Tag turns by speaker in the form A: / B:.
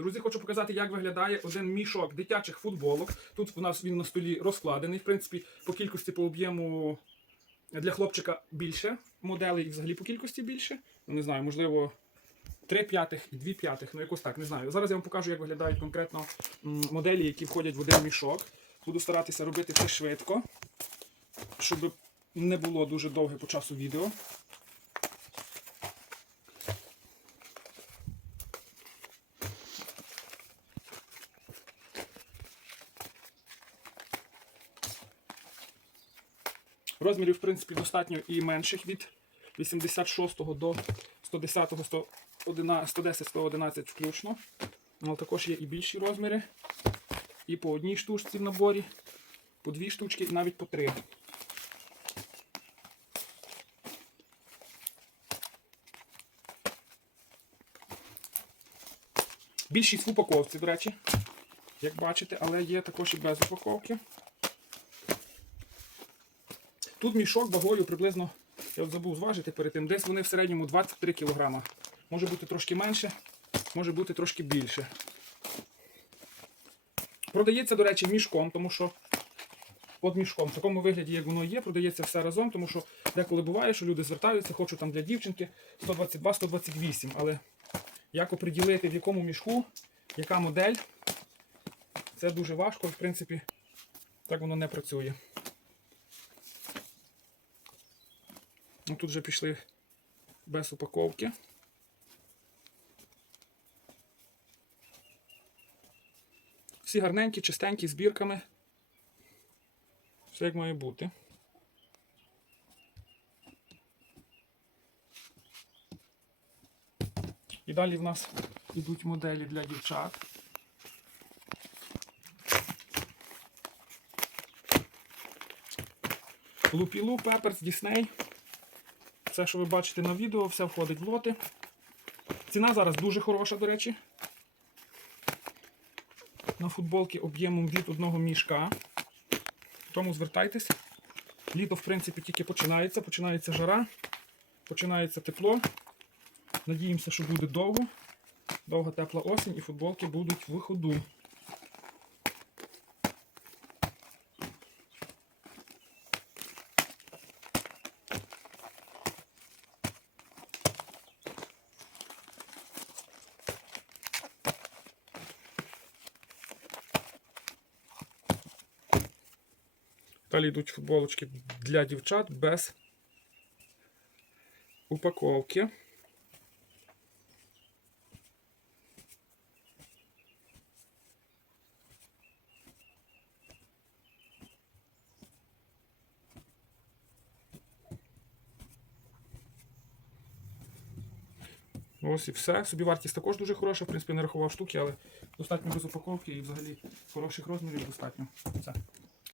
A: Друзі, хочу показати, як виглядає один мішок дитячих футболок. Тут у нас він на столі розкладений. В принципі, по кількості по об'єму для хлопчика більше моделей взагалі по кількості більше. Ну, не знаю, можливо, 3 п'ятих і 2 п'ятих, ну якось так, не знаю. Зараз я вам покажу, як виглядають конкретно моделі, які входять в один мішок. Буду старатися робити це швидко, щоб не було дуже довге по часу відео. Розмірів, в принципі, достатньо і менших від 86 до 110, 110, 111 включно. Але також є і більші розміри. І по одній штучці в наборі, по дві штучки і навіть по три. Більшість в упаковці, до речі, як бачите, але є також і без упаковки. Тут мішок вагою приблизно, я от забув зважити перед тим, десь вони в середньому 23 кг. Може бути трошки менше, може бути трошки більше. Продається, до речі, мішком, тому що от мішком, в такому вигляді, як воно є, продається все разом, тому що деколи буває, що люди звертаються, хочуть там для дівчинки 122-128, але як оприділити, в якому мішку, яка модель, це дуже важко, в принципі, так воно не працює. Ну, тут вже пішли без упаковки. Всі гарненькі, чистенькі, з бірками. Все як має бути. І далі в нас йдуть моделі для дівчат. Лупілу, Пеперс, Дісней. Все, що ви бачите на відео, все входить в лоти. Ціна зараз дуже хороша, до речі. На футболки об'ємом від одного мішка. Тому звертайтесь. Літо, в принципі, тільки починається. Починається жара, починається тепло. Надіємося, що буде довго. Довга тепла осінь і футболки будуть в ходу. Далі йдуть футболочки для дівчат без упаковки. Ось і все. Собівартість також дуже хороша. В принципі, не рахував штуки, але достатньо без упаковки і взагалі хороших розмірів достатньо. Все.